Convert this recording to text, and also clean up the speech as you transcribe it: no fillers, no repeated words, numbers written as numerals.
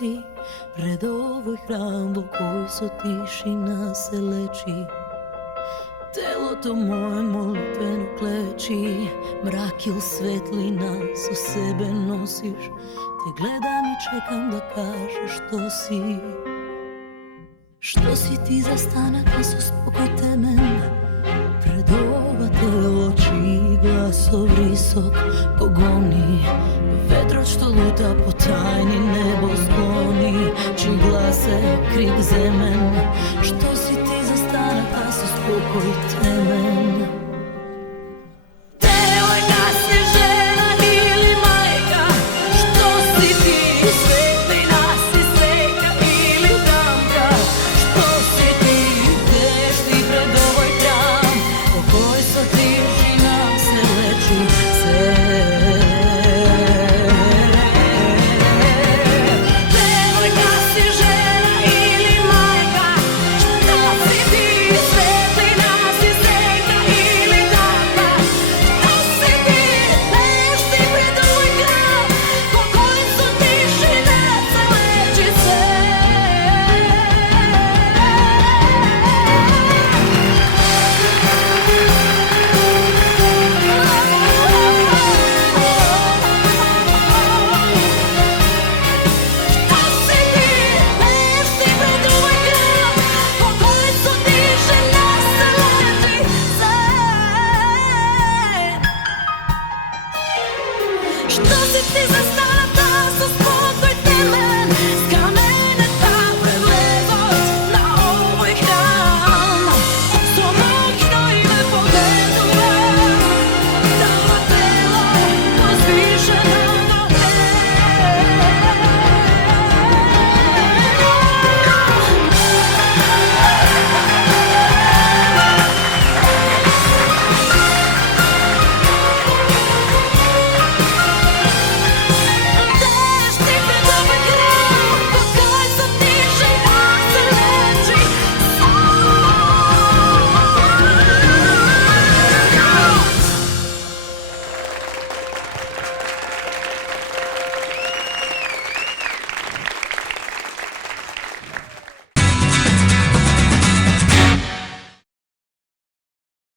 si pred ovoj hram u kojoj su tišina se leči. Telo to moje molitveno kleči, mrak ili svetlina su sebe nosiš, te gledam i čekam da kažeš što si. Što si ti za stana kad su spokoj temen, pred ova te oči glasov visok pogoni, vetrac što luta po tajni nebo skloni, čiji glase krik zemen. Što si ti za stana kad su spokoj temen.